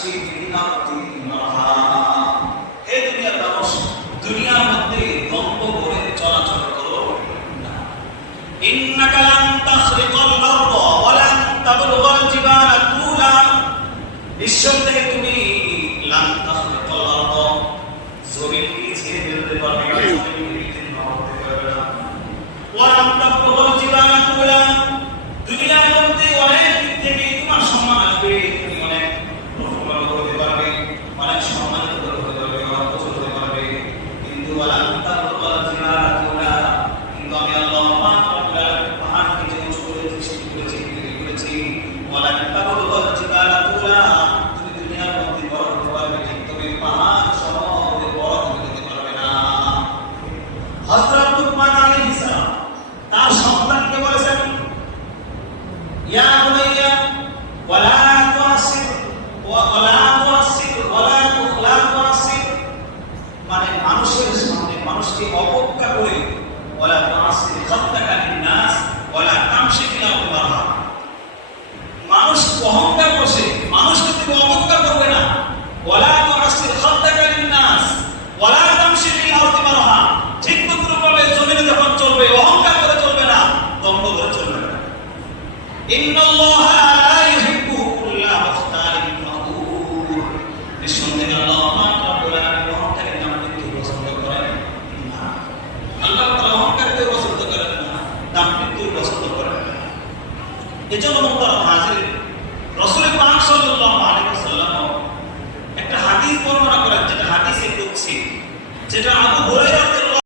তামশি feel আরদি মারহা। হে দুনিয়ার মানুষ, দুনিয়ার মধ্যে দ্বন্দ্ব করে চলাচল করো না। ইন্নাকা লান তাখরিকাল আরদ ওয়া লান তাবলুগাল জিবালা তুলা। নিঃসন্দেহে তুমি লান তাখরিকাল আরদ, জমিনকে ছেড়ে ফেলতে পারবে না, জমিনকে নামাতে পারবে না। ওয়া লান তাবলুগাল জিবালা তুলা, দুনিয়ার মধ্যে অনেক দিক থেকে তোমার সম্মান আসবে, তুমি অনেক প্রফুল্ল হতে পারবে, অনেক সম্মানিত হতে পারবে, অনেক প্রচুর হতে পারবে। কিন্তু ওয়া লান তাবলুগাল জিবালা তুলা, কিন্তু আমি আল্লাহ পাক রব্বুল আলামিন পাহাড়কে যে উঁচু করে সৃষ্টি করেছি, তৈরি করেছি, ওয়া লান তাবলুগাল জিবালা তুলা, তুমি দুনিয়ার মধ্যে বড় হতে পারবে, কিন্তু তুমি পাহাড় সমভাবে বড় হতে পারবে না। হযরত লুকমান আলাইহিস সালাম তার সন্তানকে বলেছেন, ইয়া বুনাইয়া ওয়ালা তুআসির ওয়ালা তুআসির ওয়ালা তুআসির, মানে মানুষের সামনে মানুষকে অবজ্ঞা করে, ওয়ালা তুআসির খাত্তাকা লিন-নাস ওয়ালা তামশি ফিল আরদি মারহা। মানুষ অহংকার করছে, মানুষকে তুমি অবজ্ঞা করবে না। ওয়ালা তুআসির খাত্তাকা লিন-নাস ওয়ালা তামশি ফিল আরদি মারহা, ঠিক মতভাবে জমিনে যখন চলবে অহংকার করে চলবে না, দম্ভ করে চলবে না। ইন্নাল্লাহা লা ইউহিব্বু কুল্লা মুখতালিন ফখুর, নিঃসন্দেহে আল্লাহ পাক রব্বুল আলামিন অহংকারী দাম্ভিককে পছন্দ করেন না। আল্লাহ তাআলা অহংকারকে পছন্দ করেন না, দাম্ভিককে পছন্দ করেন না। এজন্য মুহতারাম হাজির, রাসূল পাক সাল্লাল্লাহু আলাইহি ওয়াসাল্লাম একটা হাদিস বর্ণনা করেন, যেটা হাদিসে কুদসি, যেটা আবু হুরায়রা